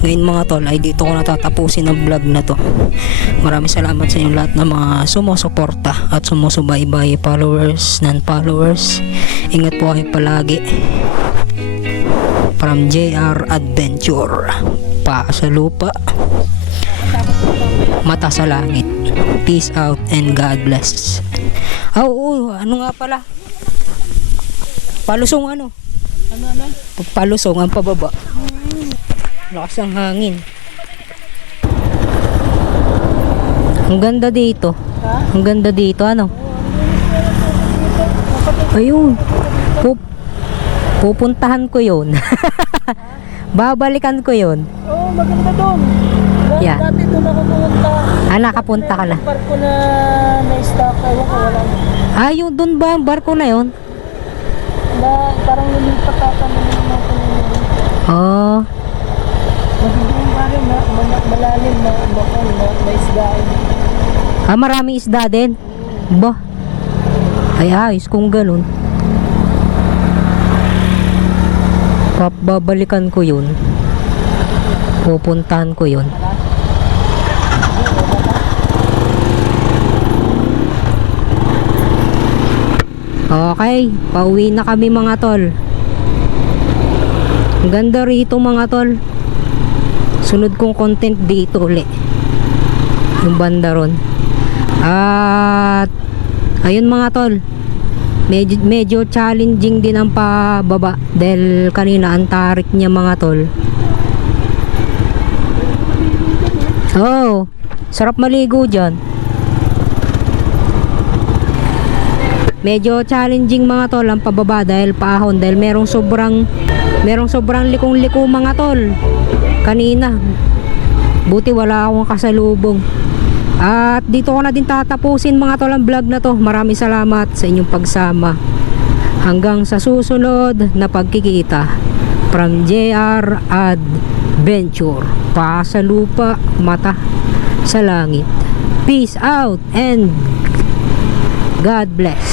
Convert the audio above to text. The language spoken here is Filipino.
Ngayon mga tol ay dito ko natatapusin ang vlog na to. Maraming salamat sa inyong lahat ng mga sumusuporta at sumusubaybay, followers, non-followers. Ingat po kayo palagi. From JR Adventure, paa sa lupa, mata sa langit. Peace out and God bless. Ano nga pala? Palusong ano? Palusong ang pababa. Lakas ang hangin. Ang ganda dito. Ang ganda dito, ano? Ayun. Pupuntahan ko yun. Babalikan ko yun. Oo, maganda doon. Yeah. Dati doon ako pumunta. Nakapunta ka na. Yung barko na na-stock, ewan ko, wala. Yun dun ba ang barko na yun? Na, parang lumipat ata na naman Oh. magiging parang malalim na bakal na isdaan. Maraming isda din. Ba? Ay ayos kung ganun. Babalikan ko yun. Pupuntahan ko yun. Okay, pauwi na kami mga tol. Ang ganda rito mga tol. Sunod kong content dito uli. Yung banda ron. At ayun mga tol, medyo challenging din ang pababa dahil kanina ang tarik niya mga tol. Oh, sarap maligo dyan. Medyo challenging mga tol ang pababa dahil paahon, dahil merong sobrang likong-liko mga tol kanina. Buti wala akong kasalubong. At dito ko na din tatapusin mga tol ang vlog na to. Maraming salamat sa inyong pagsama. Hanggang sa susunod na pagkikita. From JR Adventure, paa sa lupa, mata sa langit. Peace out and God bless.